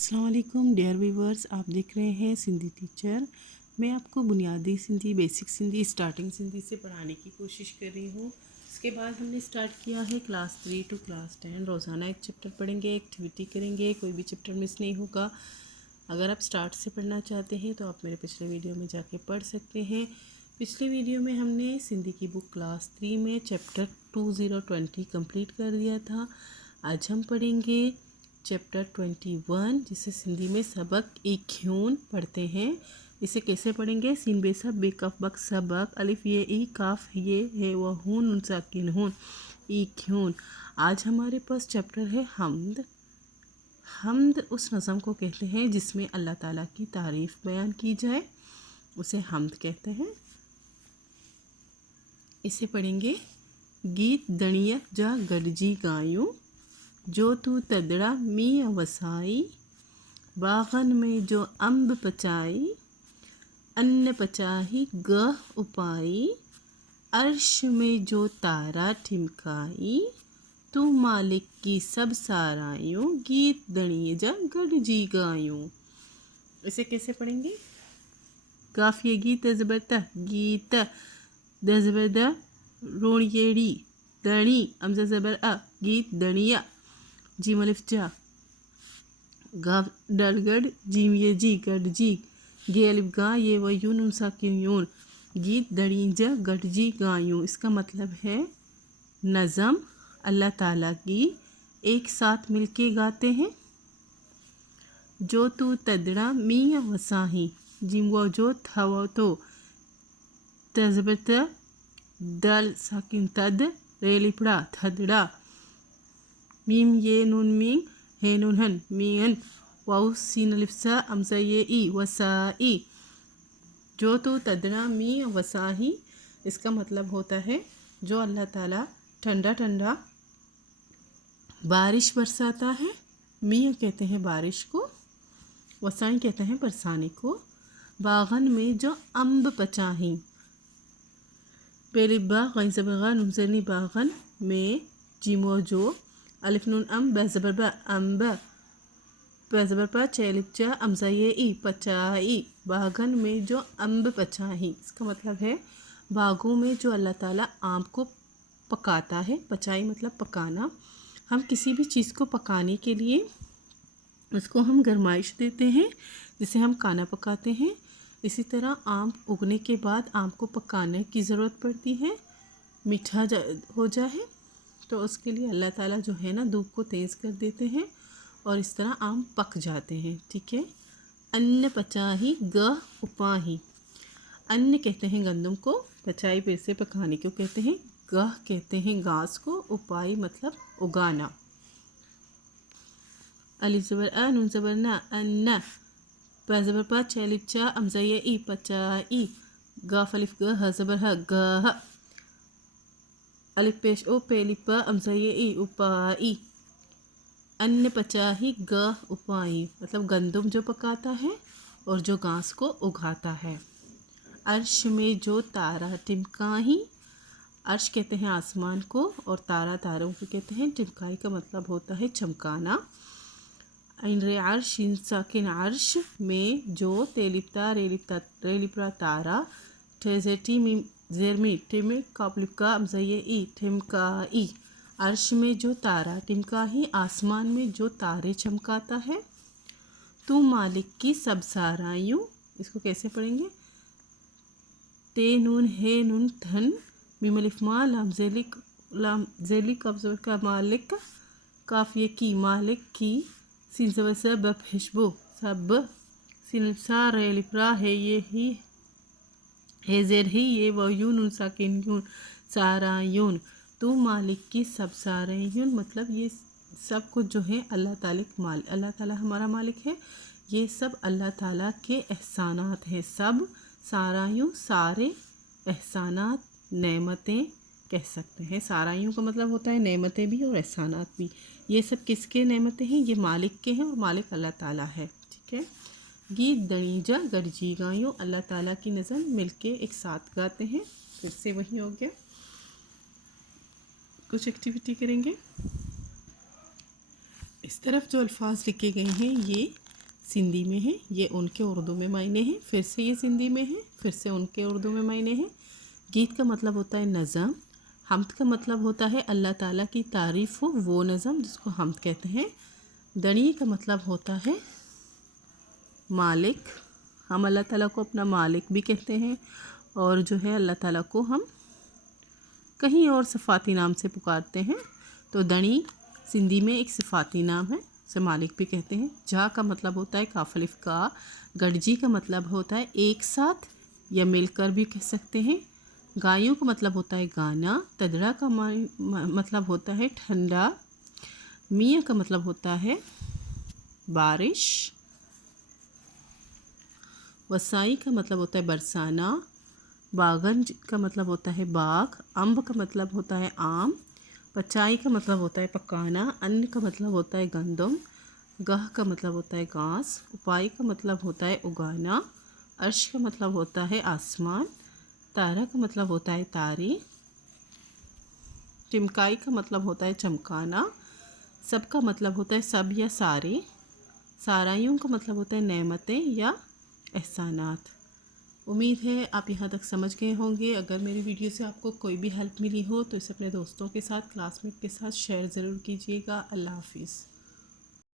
अस्सलाम वालेकुम dear viewers, आप देख रहे हैं सिंधी टीचर। मैं आपको बुनियादी सिंधी, बेसिक सिंधी, स्टार्टिंग सिंधी से पढ़ाने की कोशिश कर रही हूँ। इसके बाद हमने स्टार्ट किया है क्लास 3 टू क्लास 10। रोज़ाना एक चैप्टर पढ़ेंगे, एक्टिविटी करेंगे, कोई भी चैप्टर मिस नहीं होगा। अगर आप स्टार्ट से पढ़ना चाहते हैं तो आप मेरे पिछले वीडियो में जाके पढ़ सकते हैं। पिछले वीडियो में हमने सिंधी की बुक क्लास 3 में चैप्टर 2020 कंप्लीट कर दिया था। आज हम पढ़ेंगे चैप्टर 21, जिसे सिंधी में सबक इक्यून पढ़ते हैं। इसे कैसे पढ़ेंगे? सीन बेसब बेकफ बक सबक अलिफ ये ई काफ ये है व हून उन साकिन हून इक्यून। आज हमारे पास चैप्टर है हम्द। हम्द उस नज़म को कहते हैं जिसमें अल्लाह ताला की तारीफ़ बयान की जाए, उसे हम्द कहते हैं। इसे पढ़ेंगे। गीत दणिया जा गडजी गायूं, जो तू तदड़ा मी वसाई, बागन में जो अम्ब पचाई, अन्न पचाही गह उपाई, अर्श में जो तारा ठिमकाई, तू मालिक की सब सारायूं, गीत दणिए जा गडजी गायूं। इसे कैसे पढ़ेंगे? काफिए गीत ज़बरता गीत दज़बरद रोणियेड़ी दणी अमज़ा ज़बर अ गीत दणिया जीम अलिफ जा गाव डलगड जीम ये जी गड जी गे अलिफ गा ये व यून उन साकिन यून गीत दणी जा गड जी गायूं। इसका मतलब है नज़म अल्लाह ताला की एक साथ मिलके गाते हैं। जो तू तदड़ा मी वसाही जिम वो जो था वो तो तज़बत दल साकिन तद रेलिपड़ा थदड़ा मीम ये नून मीम हे नून हन मीन वाउ सीन अलिफ्सा अमसा ये ई वसाई। जो तो तदड़ा मी वसाही, इसका मतलब होता है जो अल्लाह ताला ठंडा ठंडा बारिश बरसाता है। मी कहते हैं बारिश को, वसाई कहते हैं बरसाने को। बागन में जो अम्ब पचाही, बेलिबा गैन ज़बर नुज़नी बागन में जिमो जो अलिफ नून अम बज़बर अम्ब बज़बर चैलिपचा अमजा ये ई पचाई, बागन में जो अम्ब पचाही। इसका मतलब है बागों में जो अल्लाह ताला आम को पकाता है। पचाई मतलब पकाना। हम किसी भी चीज़ को पकाने के लिए उसको हम गरमाइश देते हैं, जिसे हम खाना पकाते हैं। इसी तरह आम उगने के बाद आम को पकाने की ज़रूरत पड़ती है, मीठा हो जाए तो उसके लिए अल्लाह ताला जो है ना धूप को तेज़ कर देते हैं और इस तरह आम पक जाते हैं। ठीक है। अन्न पचाही गह उपाही, अन्न कहते हैं गंदम को, पचाई फिर से पकाने को कहते हैं, गह कहते हैं घास को, उपाई मतलब उगाना। अलिफ ज़बर अ नून ज़बर ना अन्न प ज़बर प चैलिफ चा अमज़ा ये ई पचाई, गाफ अलिफ ग ह ज़बर ह गह अलिफ पेश ओ पेलिफ प अमज़ा ये ई उपाई। अन्न पचाही गह उपाई मतलब गंदम जो पकाता है और जो घास को उगाता है। अर्श में जो तारा टिमकाही, अर्श कहते हैं आसमान को और तारा तारों को कहते हैं। टिमकाई का मतलब होता है चमकाना। इन रे अर्श इन साकिन अर्श में जो तेलिप्ता रेलिप्रा तारा ठेजेटी मिम ज़ेरमी टिम कापलिपका अमज़ये ई टिमकाई। अर्श में जो तारा टिमकाही, आसमान में जो तारे चमकाता है। तू मालिक की सब सारायूं, इसको कैसे पढ़ेंगे? ते नून हे नून धन मीम अलिफ मा लाम ज़ेलिक अब्ज़र का मालिक काफ ये की मालिक की सीन ज़बर से बब हिशबो सब सीन सा रेलिप्रा है ये ही है ज़ेर ही ये व यून उन साकिन यून सारायून। तो मालिक की सब सारायून मतलब ये सब कुछ जो है अल्लाह ताला हमारा मालिक है। ये सब अल्लाह ताला के एहसानात हैं। सब सारायूं सारे एहसानात नेमतें कह सकते हैं। सारायूं का मतलब होता है नेमतें भी और एहसानात भी। ये सब किसके नेमतें हैं? ये मालिक के हैं और मालिक अल्लाह ताला है। ठीक है। गीत दणीजा गडजी गायूं, अल्लाह ताला की नज़म मिलके एक साथ गाते हैं। फिर से वही हो गया। कुछ एक्टिविटी करेंगे। इस तरफ जो अल्फाज लिखे गए हैं ये सिंधी में है, ये उनके उर्दू में मायने हैं, फिर से ये सिंधी में है, फिर से उनके उर्दू में मायने हैं। गीत का मतलब होता है नज़म। हम्द का मतलब होता है अल्लाह ताला की तारीफ़ हो वो नज़म जिसको हम्द कहते हैं। दणी का मतलब होता है मालिक। हम अल्लाह ताला को अपना मालिक भी कहते हैं, और जो है अल्लाह ताला को हम कहीं और सिफाती नाम से पुकारते हैं। तो दणी सिंधी में एक सिफाती नाम है, से मालिक भी कहते हैं। जा का मतलब होता है काफ अलिफ का। गडजी का मतलब होता है एक साथ या मिलकर भी कह सकते हैं। गायों का मतलब होता है गाना। तदड़ा का मतलब होता है ठंडा। मियाँ का मतलब होता है बारिश। वसाई का मतलब होता है बरसाना। बागन का मतलब होता है बाग। अम्ब का मतलब होता है आम। पचाई का मतलब होता है पकाना। अन्न का मतलब होता है गंदम। गह का मतलब होता है घास। उपाई का मतलब होता है उगाना। अर्श का मतलब होता है आसमान। तारा का मतलब होता है तारे। टिमकाई का मतलब होता है चमकाना। सब का मतलब होता है सब या सारे। साराइयों का मतलब होता है नेमतें या एहसानात। उम्मीद है आप यहाँ तक समझ गए होंगे। अगर मेरी वीडियो से आपको कोई भी हेल्प मिली हो तो इसे अपने दोस्तों के साथ, क्लासमेट के साथ शेयर ज़रूर कीजिएगा। अल्लाह हाफिज़।